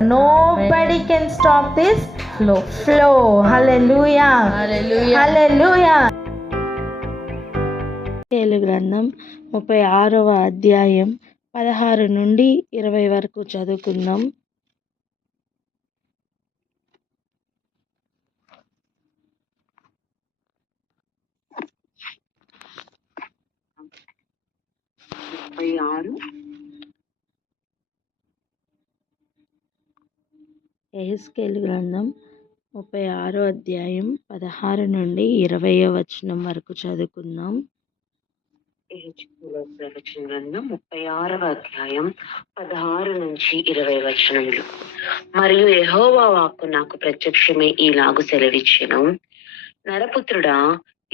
Nobody can stop this flow. Hallelujah. Hallelujah. ఏలు గ్రంథం 36వ అధ్యాయం 16 నుండి 20 వరకు చదువుకుందాం. యెహెజ్కేలు గ్రంథం 36వ అధ్యాయం 16 నుండి 20వ వచనం వరకు చదువుకుందాం. యెహెజ్కేలు ప్రవచన గ్రంథం 36వ అధ్యాయం 16 నుంచి 20 వచనములు. మరియు యెహోవా వాక్కు నాకు ప్రత్యక్షమై ఈలాగు సెలవిచ్చెను, నరపుత్రుడా,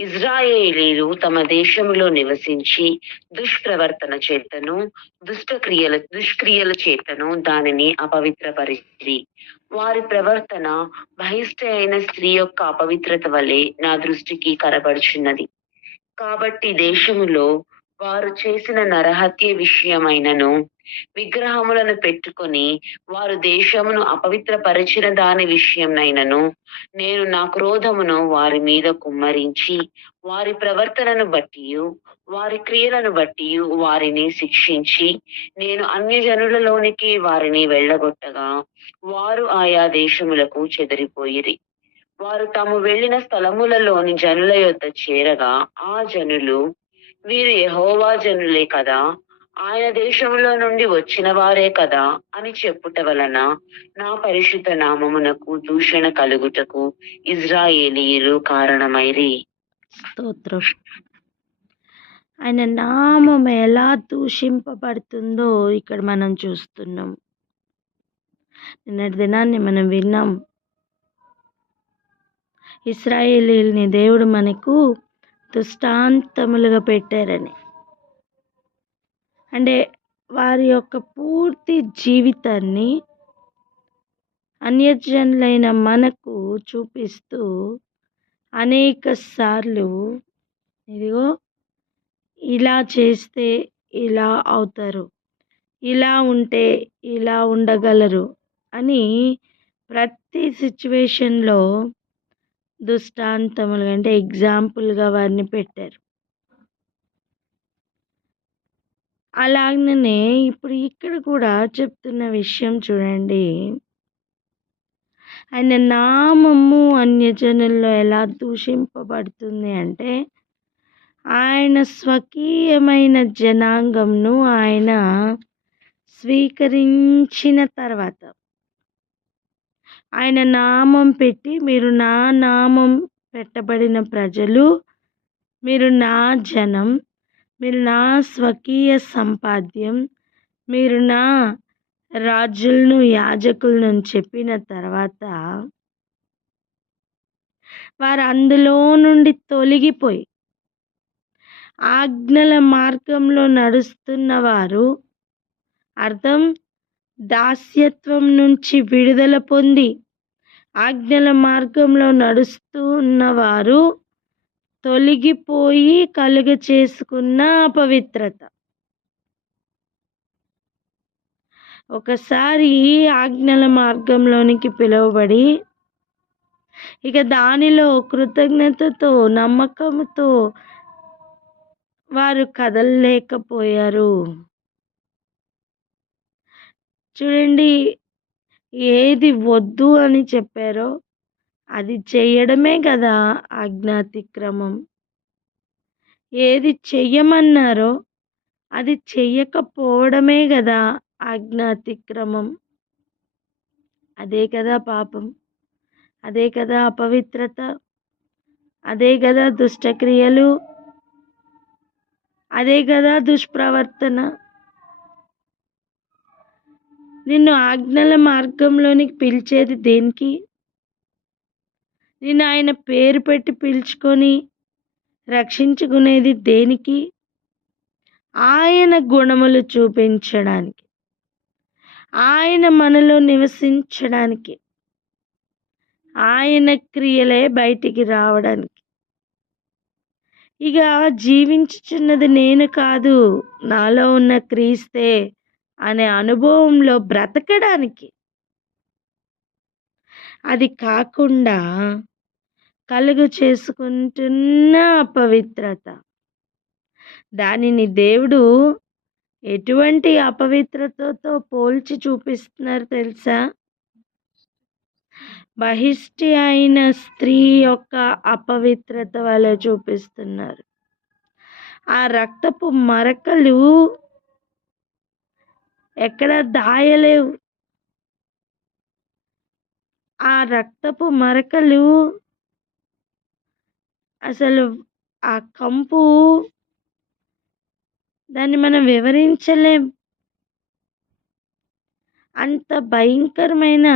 ఇజ్రాయేలీలు తమ దేశములో నివసించి దుష్ప్రవర్తన చేతను దుష్క్రియల చేతను దానిని అపవిత్రపరిచి, వారి ప్రవర్తన బహిష్ట అయిన స్త్రీ యొక్క అపవిత్రత వలె నా దృష్టికి కనబడుచున్నది. కాబట్టి దేశములో వారు చేసిన నరహత్య విషయమైనను విగ్రహములను పెట్టుకొని వారు దేశమును అపవిత్రపరిచిన దాని విషయంనైనను నేను నా క్రోధమును వారి మీద కుమ్మరించి వారి ప్రవర్తనను బట్టి వారి క్రియలను బట్టి వారిని శిక్షించి నేను అన్యజనులలోనికి వారిని వెళ్ళగొట్టగా వారు ఆయా దేశములకు చెదిరిపోయిరి. వారు తాము వెళ్ళిన స్థలములలోని జనుల యొద్ద చేరగా ఆ జనులు, వీరు యెహోవా జనులే కదా, ఆయన దేశంలో నుండి వచ్చిన వారే కదా అని చెప్పుట వలన నా పరిశుద్ధ నామమునకు దూషణ కలుగుటకు ఇజ్రాయేలీయులు కారణమైరి. స్తోత్రం. ఆయన నామం ఎలా దూషింపబడుతుందో ఇక్కడ మనం చూస్తున్నాం. నిన్నటి దినాన్ని మనం విన్నాం. ఇశ్రాయేలీయుల్ని దేవుడు మనకు దృష్టాంతములుగా పెట్టారని. అంటే వారి యొక్క పూర్తి జీవితాన్ని అన్యజనులైన మనకు చూపిస్తూ అనేక సార్లు ఇదిగో ఇలా చేస్తే ఇలా అవుతారు, ఇలా ఉంటే ఇలా ఉండగలరు అని ప్రతి సిచ్యువేషన్లో దృష్టాంతములుగా అంటే ఎగ్జాంపుల్గా వారిని పెట్టారు. అలాగనే ఇప్పుడు ఇక్కడ కూడా చెప్తున్న విషయం చూడండి. ఆయన నామము అన్యజనుల్లో ఎలా దూషింపబడుతుంది అంటే, ఆయన స్వకీయమైన జనాంగంను ఆయన స్వీకరించిన తర్వాత ఆయన నామం పెట్టి, మీరు నా నామం పెట్టబడిన ప్రజలు, మీరు నా జనం, మీరు నా స్వకీయ సంపాద్యం, మీరు నా రాజులను యాజకులను చెప్పిన తర్వాత వారు అందులో నుండి తొలగిపోయి ఆజ్ఞల మార్గంలో నడుస్తున్న వారు, అర్థం దాస్యత్వం నుంచి విడుదల పొంది ఆజ్ఞల మార్గంలో నడుస్తూ ఉన్నవారు తొలగిపోయి కలుగ చేసుకున్న అపవిత్రత. ఒకసారి ఆజ్ఞల మార్గంలోనికి పిలువబడి ఇక దానిలో కృతజ్ఞతతో నమ్మకంతో వారు కదలలేకపోయారు. చూడండి, ఏది వద్దు అని చెప్పారో అది చేయడమే కదా ఆజ్ఞాతిక్రమం. ఏది చెయ్యమన్నారో అది చెయ్యకపోవడమే కదా ఆజ్ఞాతిక్రమం. అదే కదా పాపం, అదే కదా అపవిత్రత, అదే కదా దుష్టక్రియలు, అదే కదా దుష్ప్రవర్తన. నిన్ను ఆజ్ఞల మార్గంలోనికి పిలిచేది దేనికి? నిన్ను ఆయన పేరు పెట్టి పిలుచుకొని రక్షించుకునేది దేనికి? ఆయన గుణములు చూపించడానికి, ఆయన మనలో నివసించడానికి, ఆయన క్రియలే బయటికి రావడానికి. ఇక జీవించుచున్నది నేను కాదు, నాలో ఉన్న క్రీస్తే అనే అనుభవంలో బ్రతకడానికి. అది కాకుండా కలుగు చేసుకుంటున్న అపవిత్రత. దానిని దేవుడు ఎటువంటి అపవిత్రతతో పోల్చి చూపిస్తున్నారు తెలుసా? బహిష్టి అయిన స్త్రీ యొక్క అపవిత్రత వలె చూపిస్తున్నారు. ఆ రక్తపు మరకలు ఎక్కడ దాయలేవు. ఆ రక్తపు మరకలు అసలు ఆ కంపు దాన్ని మనం వివరించలేం. అంత భయంకరమైన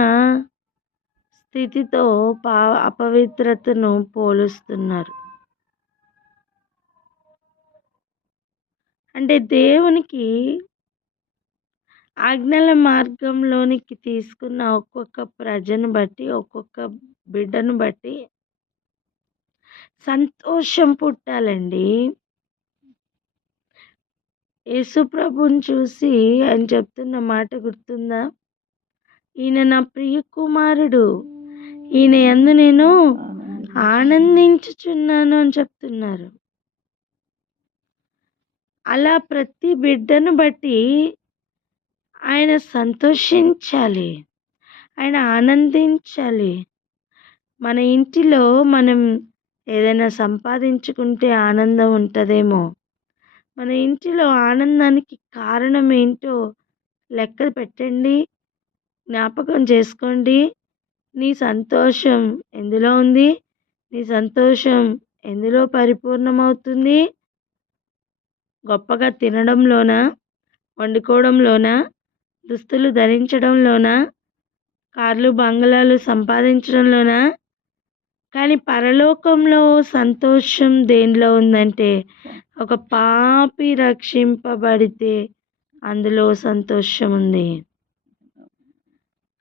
స్థితితో అపవిత్రతను పోలుస్తున్నారు. అంటే దేవునికి ఆజ్ఞల మార్గంలోనికి తీసుకున్న ఒక్కొక్క ప్రజను బట్టి, ఒక్కొక్క బిడ్డను బట్టి సంతోషం పుట్టాలండి. యేసు ప్రభుని చూసి ఆయన చెప్తున్న మాట గుర్తుందా? ఈయన నా ప్రియ కుమారుడు, ఈయన యందు నేను ఆనందించుచున్నాను అని చెప్తున్నారు. అలా ప్రతి బిడ్డను బట్టి ఆయన సంతోషించాలి, ఆయన ఆనందించాలి. మన ఇంటిలో మనం ఏదైనా సంపాదించుకుంటే ఆనందం ఉంటుందేమో. మన ఇంటిలో ఆనందానికి కారణం ఏంటో లెక్క పెట్టండి, జ్ఞాపకం చేసుకోండి. నీ సంతోషం ఎందులో ఉంది? నీ సంతోషం ఎందులో పరిపూర్ణమవుతుంది? గొప్పగా తినడంలోనా, వండుకోవడంలోనా, దుస్తులు ధరించడంలోనా, కార్లు బంగ్లాలు సంపాదించడంలోనా? కానీ పరలోకంలో సంతోషం దేనిలో ఉందంటే, ఒక పాపి రక్షింపబడితే అందులో సంతోషం ఉంది.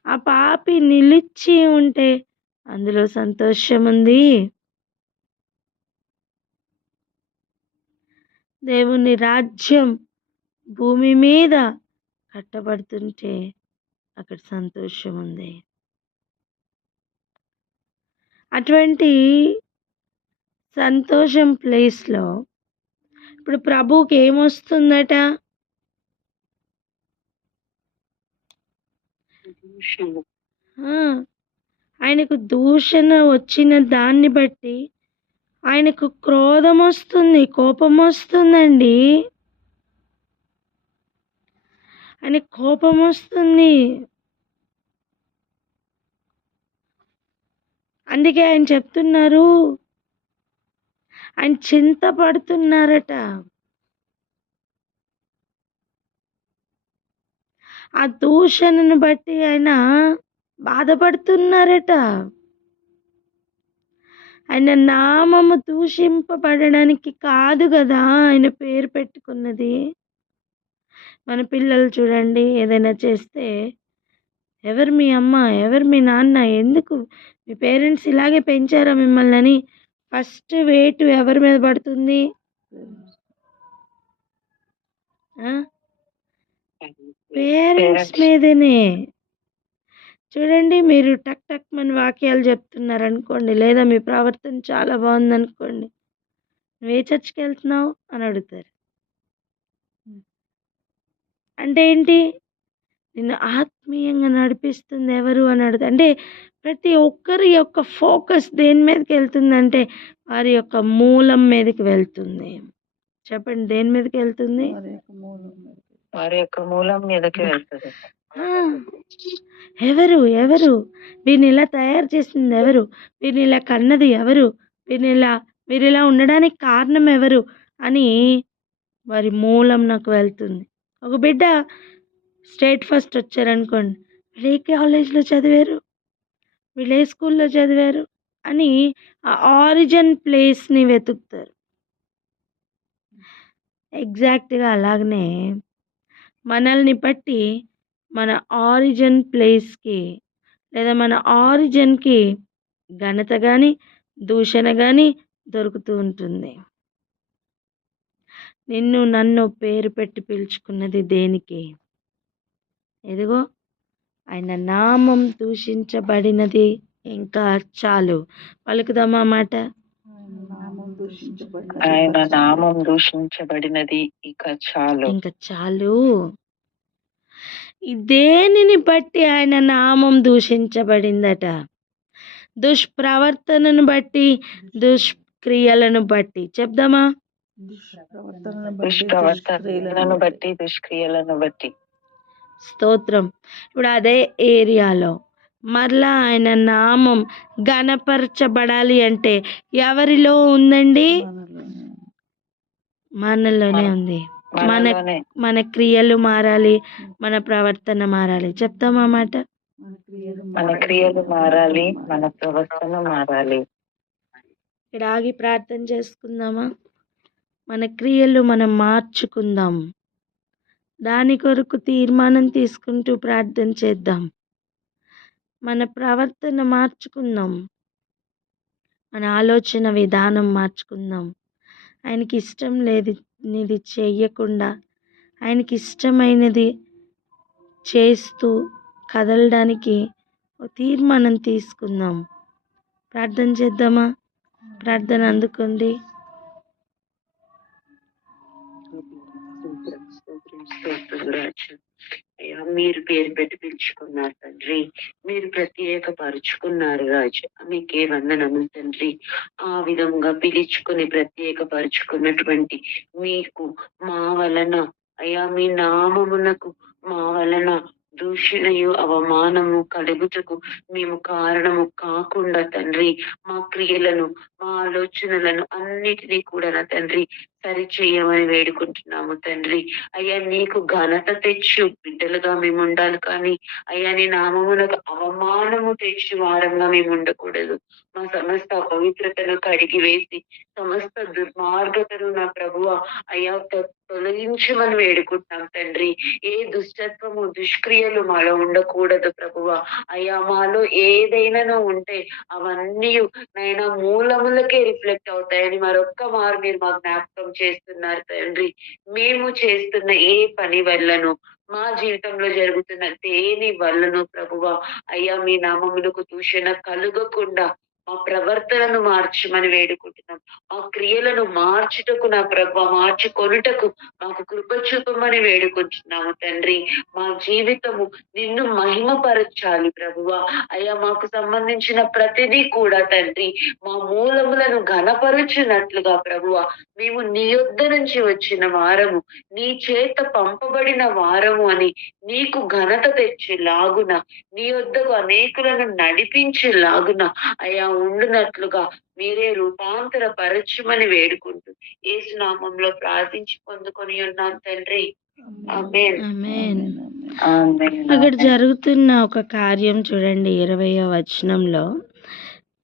ఆ పాపి నిలిచి ఉంటే అందులో సంతోషం ఉంది. దేవుని రాజ్యం భూమి మీద కట్టబడుతుంటే అక్కడ సంతోషం ఉంది. అటువంటి సంతోషం ప్లేస్లో ఇప్పుడు ప్రభువుకి ఏమొస్తుందట? ఆయనకు దూషణ వచ్చిన దాన్ని బట్టి ఆయనకు క్రోధం వస్తుంది, కోపం వస్తుందండి. ఆయనకు కోపం వస్తుంది. అందుకే ఆయన చెప్తున్నారు, ఆయన చింతపడుతున్నారట. ఆ దూషణను బట్టి ఆయన బాధపడుతున్నారట. ఆయన నామము దూషింపబడడానికి కాదు కదా ఆయన పేరు పెట్టుకున్నది. మన పిల్లలు చూడండి, ఏదైనా చేస్తే ఎవరు మీ అమ్మ, ఎవరు మీ నాన్న, ఎందుకు మీ పేరెంట్స్ ఇలాగే పెంచారా మిమ్మల్ని అని ఫస్ట్ వెయిట్ ఎవరి మీద పడుతుంది? పేరెంట్స్ మీదనే. చూడండి, మీరు టక్ టక్ మన వాక్యాలు చెప్తున్నారు అనుకోండి, లేదా మీ ప్రవర్తన చాలా బాగుంది అనుకోండి, నువ్వు ఏ చర్చికి వెళ్తున్నావు అని అడుగుతారు. అంటే ఏంటి? నిన్ను ఆత్మీయంగా నడిపిస్తుంది ఎవరు అని అడుగుతారు. అంటే ప్రతి ఒక్కరి యొక్క ఫోకస్ దేని మీదకి వెళ్తుందంటే వారి యొక్క మూలం మీదకి వెళ్తుంది. చెప్పండి, దేని మీదకి వెళ్తుంది? వారి యొక్క మూలం మీదకి వెళ్తుంది. ఎవరు ఎవరు వీరిని ఇలా తయారు చేసింది ఎవరు? వీరిని ఇలా కన్నది ఎవరు? వీరు ఇలా ఉండడానికి కారణం ఎవరు అని వారి మూలం నాకు వెళ్తుంది. ఒక బిడ్డ స్టేట్ ఫస్ట్ వచ్చారనుకోండి, వీళ్ళు ఏ కాలేజ్లో చదివారు, వీళ్ళు ఏ స్కూల్లో చదివారు అని ఆ ఆరిజిన్ ప్లేస్ని వెతుకుతారు. ఎగ్జాక్ట్గా అలాగనే మనల్ని బట్టి మన ఆరిజిన్ ప్లేస్కి లేదా మన ఆరిజిన్కి ఘనత కానీ దూషణ కానీ దొరుకుతూ ఉంటుంది. నిన్ను నన్ను పేరు పెట్టి పిలుచుకున్నది దేనికి? ఎదిగో ఆయన నామం దూషించబడినది ఇంకా చాలు. పలుకుదామా మాట? ఆయన నామం దూషించబడినది ఇక చాలు. ఇంకా చాలు. దేనిని బట్టి ఆయన నామం దూషించబడిందట? దుష్ప్రవర్తనను బట్టి, దుష్క్రియలను బట్టి. చెప్దామా? దుష్ప్రవర్తనను బట్టి, దుష్క్రియలను బట్టి. స్తోత్రం. ఇప్పుడు అదే ఏరియాలో మరలా ఆయన నామం ఘనపరచబడాలి అంటే ఎవరిలో ఉందండి? మనలోనే ఉంది. మనలోనే. మన క్రియలు మారాలి, మన ప్రవర్తన మారాలి. చెప్తామా మాట? మన క్రియలు మారాలి, మన ప్రవర్తన మారాలి. ఇక్కడ ఆగి ప్రార్థన చేసుకుందామా? మన క్రియలు మనం మార్చుకుందాం. దాని కొరకు తీర్మానం తీసుకుంటూ ప్రార్థన చేద్దాం. మన ప్రవర్తన మార్చుకుందాం, మన ఆలోచన విధానం మార్చుకుందాం. ఆయనకి ఇష్టం లేనిది చెయ్యకుండా ఆయనకి ఇష్టమైనది చేస్తూ కదలడానికి తీర్మానం తీసుకుందాం. ప్రార్థన చేద్దామా? ప్రార్థన అందుకోండి. అయ్యా, మీరు పేరు పెట్టి పిలుచుకున్నారు తండ్రి, మీరు ప్రత్యేకపరుచుకున్నారు రాజు, మీకే వందనములు తండ్రి. ఆ విధంగా పిలుచుకుని ప్రత్యేకపరుచుకున్నటువంటి మీకు మా వలన అయ్యా, మీ నామమునకు మా వలన దూషణయు అవమానము కలుగుటకు మేము కారణము కాకుండా తండ్రి, మా క్రియలను, మా ఆలోచనలను అన్నిటినీ కూడా నా తండ్రి సరి చేయమని వేడుకుంటున్నాము తండ్రి. అయ్యా, నీకు ఘనత తెచ్చు బిడ్డలుగా మేము ఉండాలి, కానీ అయ్యా నీ నామమునకు అవమానము తెచ్చు వారంగా మేము ఉండకూడదు. మా సమస్త అపవిత్రతను కడిగి వేసి సమస్త దుర్మార్గతను నా ప్రభువ అయ్యా తొలగించమని వేడుకుంటున్నాం తండ్రి. ఏ దుష్టత్వము, దుష్క్రియలు మాలో ఉండకూడదు ప్రభువ. అయ్యా, మాలో ఏదైనానో ఉంటే అవన్నీ నైనా మూలములకే రిఫ్లెక్ట్ అవుతాయని మరొక్క మారు మీరు మా జ్ఞాపకం చేస్తున్నారు తండ్రి. మేము చేస్తున్న ఏ పని వల్లను, మా జీవితంలో జరుగుతున్న దేని వల్లను ప్రభువ అయ్యా, మీ నామమునకు దూషణ కలుగకుండా మా ప్రవర్తనను మార్చమని వేడుకుంటున్నాం. మా క్రియలను మార్చుటకు నా ప్రభువ, మార్చుకొనుటకు మాకు కృప చూపమని వేడుకుంటున్నాము తండ్రి. మా జీవితము నిన్ను మహిమపరచాలి ప్రభువ. అయ్యా, మాకు సంబంధించిన ప్రతిదీ కూడా తండ్రి మా మూలములను ఘనపరుచున్నట్లుగా ప్రభువ, మేము నీ యొద్ద నుంచి వచ్చిన వారము, నీ చేత పంపబడిన వారము అని నీకు ఘనత తెచ్చేలాగున, నీ యొద్దకు అనేకులను నడిపించేలాగున అయ్యా ఉండునట్లుగా మీరే రూపాంతర పరచమని వేడుకుంటూ యేసు నామంలో ప్రార్థించి పొందుకొని ఉన్నాం తండ్రి. ఆమేన్. ఆమేన్. ఆమేన్. అక్కడ జరుగుతున్న ఒక కార్యం చూడండి. 20వ వచనంలో,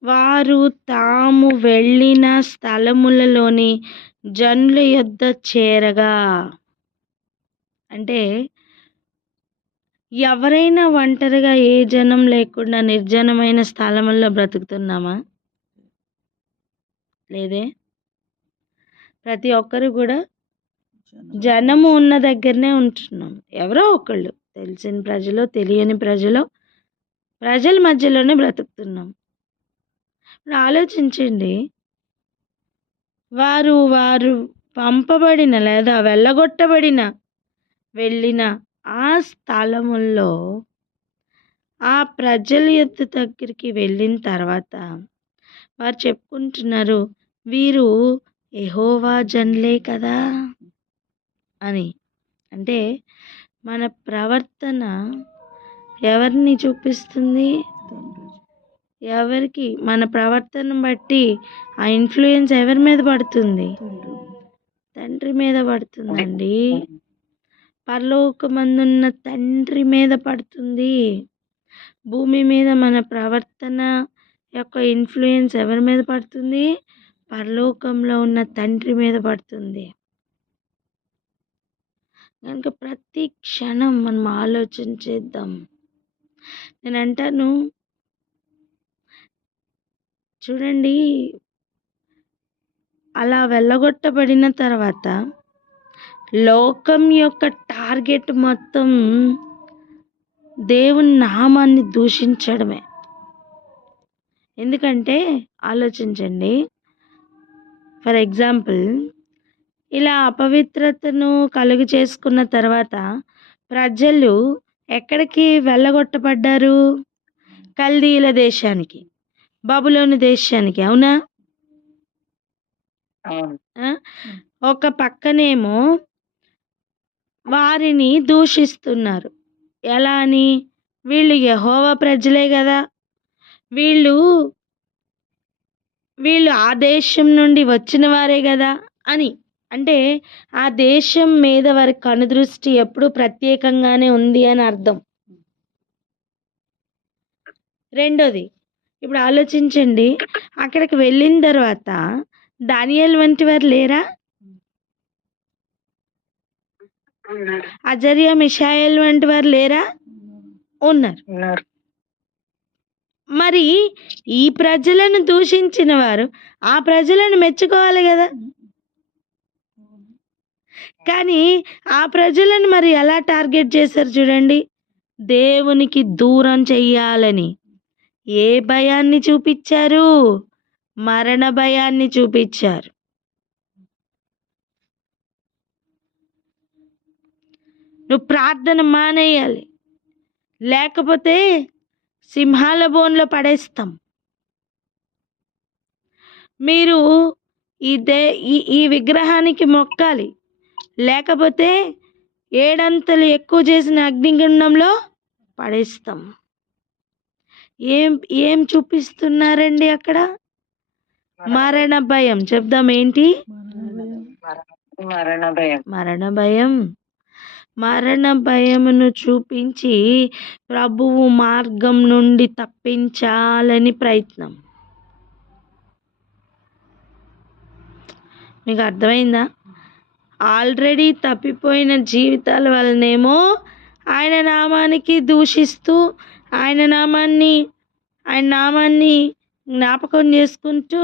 వారు తాము వెళ్ళిన స్థలములలోని జనుల యొద్ద చేరగా. అంటే ఎవరైనా ఒంటరిగా ఏ జనం లేకుండా నిర్జనమైన స్థలముల్లో బ్రతుకుతున్నామా? లేదే. ప్రతి ఒక్కరు కూడా జనము ఉన్న దగ్గరనే ఉంటున్నాం. ఎవరో ఒకళ్ళు, తెలిసిన ప్రజలు, తెలియని ప్రజలు, ప్రజల మధ్యలోనే బ్రతుకుతున్నాం. ఇప్పుడు ఆలోచించండి, వారు పంపబడిన లేదా వెళ్ళగొట్టబడిన వెళ్ళిన ఆ స్థలముల్లో ఆ ప్రజల యొద్ద దగ్గరికి వెళ్ళిన తర్వాత వారు చెప్పుకుంటున్నారు, వీరు యెహోవా జనులే కదా అని. అంటే మన ప్రవర్తన ఎవరిని చూపిస్తుంది? ఎవరికి? మన ప్రవర్తన బట్టి ఆ ఇన్ఫ్లుయెన్స్ ఎవరి మీద పడుతుంది? తండ్రి మీద పడుతుందండి. పరలోకమందున్న తండ్రి మీద పడుతుంది. భూమి మీద మన ప్రవర్తన యొక్క ఇన్ఫ్లుయెన్స్ ఎవరి మీద పడుతుంది? పరలోకంలో ఉన్న తండ్రి మీద పడుతుంది. కనుక ప్రతి క్షణం మనం ఆలోచన చేద్దాం. నేను అంటాను, చూడండి, అలా వెళ్ళగొట్టబడిన తర్వాత లోకం యొక్క టార్గెట్ మొత్తం దేవుని నామాన్ని దూషించడమే. ఎందుకంటే ఆలోచించండి, ఫర్ ఎగ్జాంపుల్ ఇలా అపవిత్రతను కలుగు చేసుకున్న తర్వాత ప్రజలు ఎక్కడికి వెళ్ళగొట్టబడ్డారు? కల్దీయుల దేశానికి, బబులోను దేశానికి. అవునా? అవును. ఆ? ఒక పక్కనేమో వారిని దూషిస్తున్నారు. ఎలా అని? వీళ్ళు యెహోవా ప్రజలే కదా, వీళ్ళు వీళ్ళు ఆ దేశం నుండి వచ్చిన వారే కదా అని. అంటే ఆ దేశం మీద వారి కనుదృష్టి ఎప్పుడు ప్రత్యేకంగానే ఉంది అని అర్థం. రెండోది, ఇప్పుడు ఆలోచించండి, అక్కడికి వెళ్ళిన తర్వాత దానియేలు వంటి వారు లేరా? ఉన్నారు. అజర్యా, మిషాయేల్ వంటి వారు లేరా? ఉన్నారు. ఉన్నారు. మరి ఈ ప్రజలను దూషించిన వారు ఆ ప్రజలను మెచ్చుకోవాలి కదా. కానీ ఆ ప్రజలను మరి ఎలా టార్గెట్ చేశారు చూడండి, దేవునికి దూరం చెయ్యాలని. ఏ భయాన్ని చూపించారు? మరణ భయాన్ని చూపించారు. నువ్వు ప్రార్థన మానేయాలి, లేకపోతే సింహాల బోన్లో పడేస్తాం. మీరు ఈ విగ్రహానికి మొక్కాలి, లేకపోతే 7 అంతలు ఎక్కువ చేసిన అగ్నిగుండంలో పడేస్తాం. ఏం చూపిస్తున్నారండి అక్కడ? మరణ భయం. చెప్దాం ఏంటి? మరణ భయం. మరణ భయం. మరణ భయమును చూపించి ప్రభువు మార్గం నుండి తప్పించాలని ప్రయత్నం. మీకు అర్థమైందా? ఆల్రెడీ తప్పిపోయిన జీవితాల వలనేమో ఆయన నామానికి దూషిస్తూ ఆయన నామాన్ని జ్ఞాపకం చేసుకుంటూ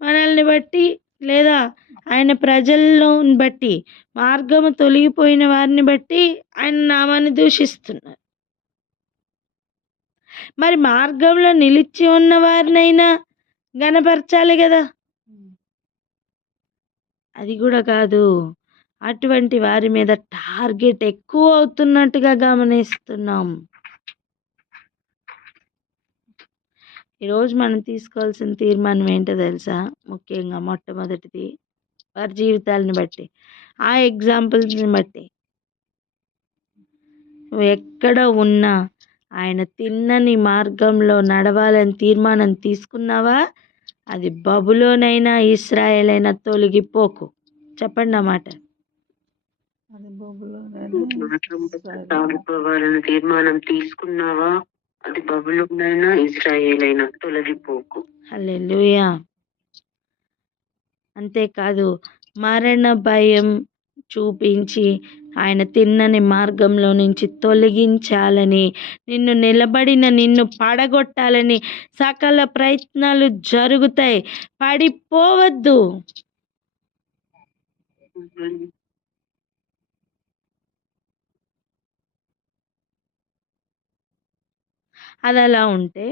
మనల్ని బట్టి లేదా ఆయన ప్రజలను బట్టి మార్గము తొలగిపోయిన వారిని బట్టి ఆయన నామాన్ని దూషిస్తున్నారు. మరి మార్గంలో నిలిచి ఉన్న వారినైనా గణపరచాలి కదా. అది కూడా కాదు, అటువంటి వారి మీద టార్గెట్ ఎక్కువ అవుతున్నట్టుగా గమనిస్తున్నాం. ఈరోజు మనం తీసుకోవాల్సిన తీర్మానం ఏంటో తెలుసా? ముఖ్యంగా మొట్టమొదటిది వారి జీవితాలను బట్టి, ఆ ఎగ్జాంపుల్స్ని బట్టి, నువ్వు ఎక్కడ ఉన్నా ఆయన తిన్నని మార్గంలో నడవాలని తీర్మానం తీసుకున్నావా? అది బబులోనైనా ఇశ్రాయేల్ అయినా తొలగిపోకు. చెప్పండి అన్నమాట. సాగిపోవాలని తీర్మానం తీసుకున్నావా? అది బబులోనైనా ఇశ్రాయేల్ అయినా తొలగిపోకు. హల్లెలూయా. అంతేకాదు, మరణ భయం చూపించి ఆయన తిన్నని మార్గంలో నుంచి తొలగించాలని, నిన్ను పడగొట్టాలని సకల ప్రయత్నాలు జరుగుతాయి. పడిపోవద్దు. అది అలా ఉంటే,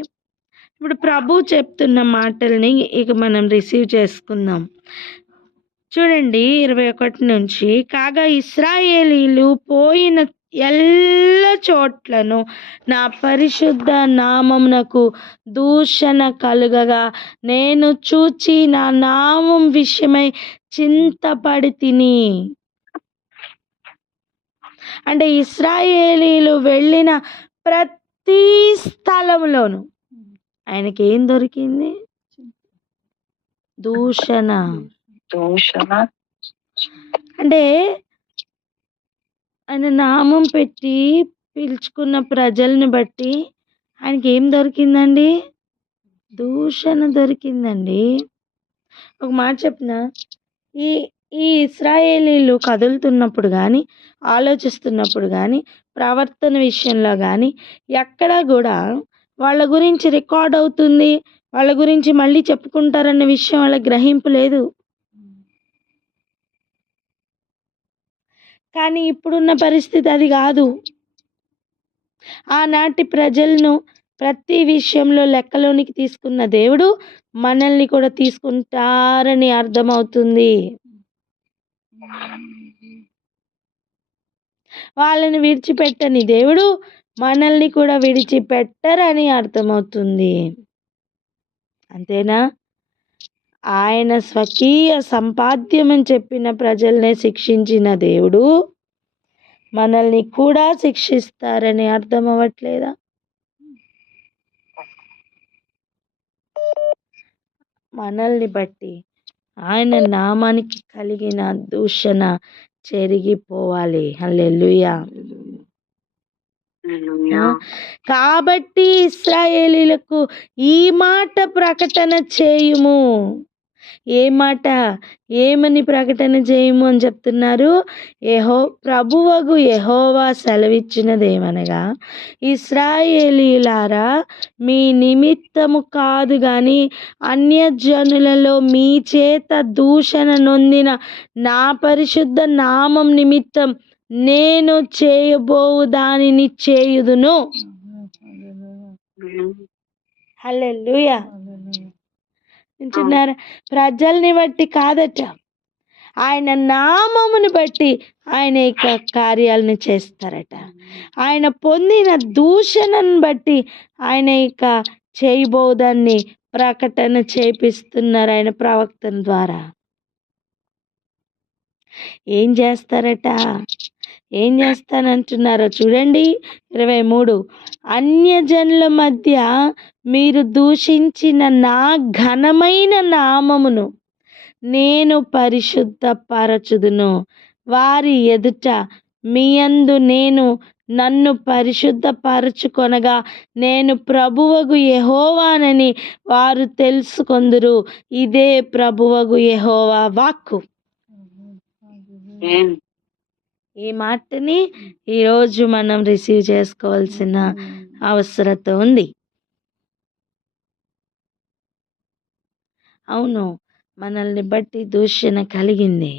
ఇప్పుడు ప్రభు చెప్తున్న మాటల్ని ఇక మనం రిసీవ్ చేసుకుందాం. చూడండి 21 నుంచి, కాగా ఇశ్రాయేలీలు పోయిన ఎల్ల చోట్లను నా పరిశుద్ధ నామమునకు దూషణ కలుగగా నేను చూచి నా నామం విషయమై చింతపడి తిని. అంటే ఇశ్రాయేలీలు వెళ్ళిన ప్రతి స్థలంలోనూ ఆయనకి ఏం దొరికింది? దూషణ. అంటే ఆయన నామం పెట్టి పిలుచుకున్న ప్రజల్ని బట్టి ఆయనకి ఏం దొరికిందండి? దూషణ దొరికిందండి. ఒక మాట చెప్పిన, ఈ ఇశ్రాయేలీలు కదులుతున్నప్పుడు కానీ, ఆలోచిస్తున్నప్పుడు కానీ, ప్రవర్తన విషయంలో కానీ ఎక్కడా కూడా వాళ్ళ గురించి రికార్డ్ అవుతుంది, వాళ్ళ గురించి మళ్ళీ చెప్పుకుంటారన్న విషయం వాళ్ళ గ్రహింపు లేదు. కానీ ఇప్పుడున్న పరిస్థితి అది కాదు. ఆనాటి ప్రజలను ప్రతి విషయంలో లెక్కలోనికి తీసుకున్న దేవుడు మనల్ని కూడా తీసుకుంటారని అర్థమవుతుంది. వాళ్ళని విడిచిపెట్టని దేవుడు మనల్ని కూడా విడిచిపెట్టరని అర్థమవుతుంది. అంతేనా? ఆయన స్వకీయ సంపాద్యమని చెప్పిన ప్రజల్నే శిక్షించిన దేవుడు మనల్ని కూడా శిక్షిస్తారని అర్థం అవ్వట్లేదా? మనల్ని బట్టి ఆయన నామానికి కలిగిన దూషణ చెరిగిపోవాలి. హల్లెలూయా. హల్లెలూయా. కాబట్టి ఇశ్రాయేలీలకు ఈ మాట ప్రకటన చేయుము. ఏ మాట? ఏమని ప్రకటన చేయుము అని చెప్తున్నారు? ప్రభువగు యెహోవా సెలవిచ్చినదేమనగా, ఇశ్రాయేలీయులారా, మీ నిమిత్తము కాదు గాని అన్యజనులలో మీ చేత దూషణ నొందిన నా పరిశుద్ధ నామం నిమిత్తం నేను చేయబోవు దానిని చేయుదును. హల్లెలూయా. వింటున్నారా? ప్రజల్ని బట్టి కాదట, ఆయన నామమును బట్టి ఆయన యొక్క కార్యాలను చేస్తారట. ఆయన పొందిన దూషణను బట్టి ఆయన యొక్క చేయబోదాన్ని ప్రకటన చేపిస్తున్నారు ఆయన ప్రవక్తల ద్వారా. ఏం చేస్తారట? ఏం చేస్తానంటున్నారో చూడండి. 23 అన్యజనుల మధ్య మీరు దూషించిన నా ఘనమైన నామమును నేను పరిశుద్ధపరచుదును. వారి ఎదుట మీ యందు నేను నన్ను పరిశుద్ధపరచుకొనగా నేను ప్రభువగు యెహోవానని వారు తెలుసుకొందురు. ఇదే ప్రభువగు యెహోవా వాక్కు. ఈ మాటని ఈరోజు మనం రిసీవ్ చేసుకోవాల్సిన అవసరత ఉంది. అవును, మనల్ని బట్టి దూషణ కలిగింది.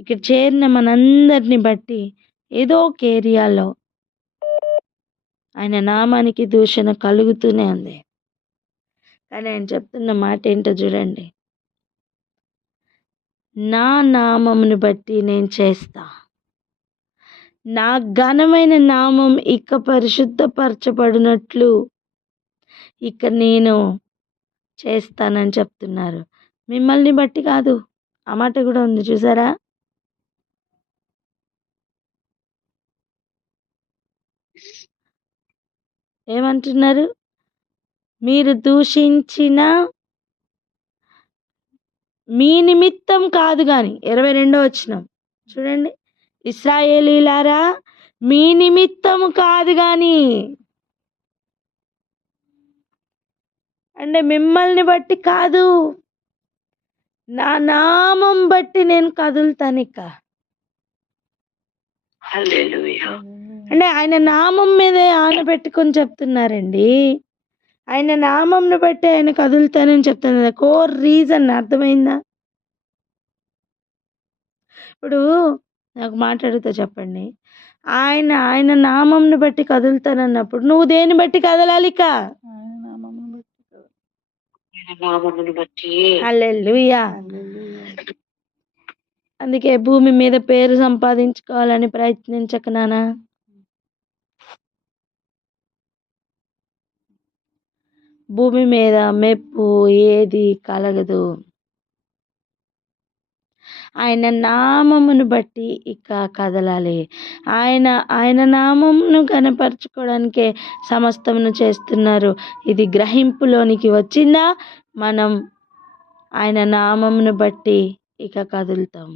ఇక్కడ చేరిన మనందరిని బట్టి ఏదో ఒక ఏరియాలో ఆయన నామానికి దూషణ కలుగుతూనే ఉంది. కానీ ఆయన చెప్తున్న మాట ఏంటో చూడండి. నా నామమును బట్టి నేను చేస్తా. నా ఘనమైన నామం ఇక పరిశుద్ధపరచబడినట్లు ఇక నేను చేస్తానని చెప్తున్నారు. మిమ్మల్ని బట్టి కాదు. ఆ మాట కూడా ఉంది చూసారా? ఏమంటున్నారు? మీరు దూషించిన మీ నిమిత్తం కాదు గాని. 22వ వచనం చూడండి. ఇశ్రాయేలీలారా, మీ నిమిత్తము కాదు గాని, అంటే మిమ్మల్ని బట్టి కాదు, నా నామం బట్టి నేను కదులుతానిక. హల్లెలూయా. అంటే ఆయన నామం మీదే ఆన పెట్టుకొని చెప్తున్నారండి. ఆయన నామంను బట్టి ఆయన కదులుతానని చెప్తున్నారు. కోర్ రీజన్ అర్థమైందా? ఇప్పుడు నాకు మాట్లాడుతూ చెప్పండి. ఆయన నామంను బట్టి కదులుతానన్నప్పుడు నువ్వు దేని బట్టి కదలాలిక? నామమును బట్టి. హల్లెలూయా. అందుకే భూమి మీద పేరు సంపాదించుకోవాలని ప్రయత్నించక నానా. భూమి మీద మెప్పు ఏది కలగదు. ఆయన నామమును బట్టి ఇక కదలాలి. ఆయన నామమును కనపరచుకోవడానికే సమస్తమును చేస్తున్నారు. ఇది గ్రహింపులోనికి వచ్చిందా? మనం ఆయన నామమును బట్టి ఇక కదులుతాం.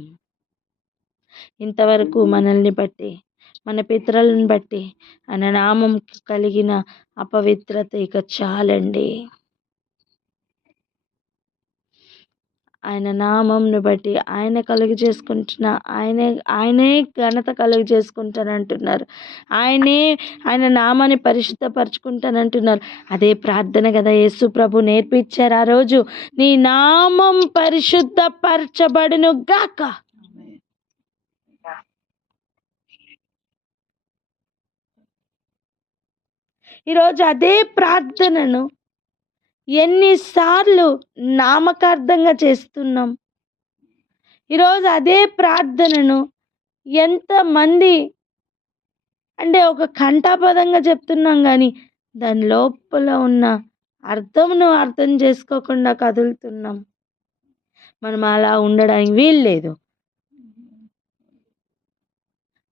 ఇంతవరకు మనల్ని బట్టి, మన పితరులను బట్టి ఆయన నామం కలిగిన అపవిత్రత ఇక చాలండి. ఆయన నామంను బట్టి ఆయన కలుగు చేసుకుంటున్న ఆయనే ఘనత కలుగు చేసుకుంటానంటున్నారు. ఆయన నామాన్ని పరిశుద్ధపరచుకుంటానంటున్నారు. అదే ప్రార్థన కదా యేసు ప్రభు నేర్పించారు ఆ రోజు. నీ నామం పరిశుద్ధపరచబడును గాక. ఈరోజు అదే ప్రార్థనను ఎన్నిసార్లు నామకార్థంగా చేస్తున్నాం? ఈరోజు అదే ప్రార్థనను ఎంతమంది అంటే ఒక కంఠాపదంగా చెప్తున్నాం కానీ దాని లోపల ఉన్న అర్థమును అర్థం చేసుకోకుండా కదులుతున్నాం. మనం అలా ఉండడానికి వీలు లేదు.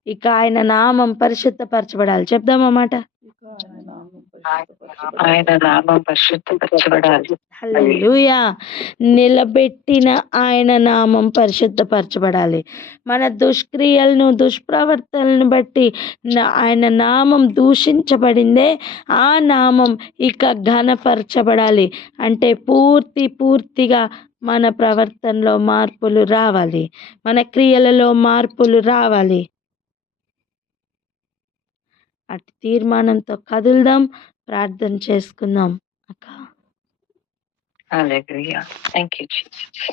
ఇక ఆయన నామం పరిశుద్ధపరచబడాలి. చెప్దామా మాట? ఆయన నామం పరిశుద్ధపరచబడాలి. హల్లెలూయా. నిలబెట్టిన ఆయన నామం పరిశుద్ధపరచబడాలి. మన దుష్క్రియలను దుష్ప్రవర్తనలను బట్టి ఆయన నామం దూషించబడిందే, ఆ నామం ఇక ఘనపరచబడాలి. అంటే పూర్తిగా మన ప్రవర్తనలో మార్పులు రావాలి, మన క్రియలలో మార్పులు రావాలి. అటు తీర్మానంతో కదులుదాం, ప్రార్థన చేసుకుందాం అక్క. హల్లెలూయా. Thank you Jesus.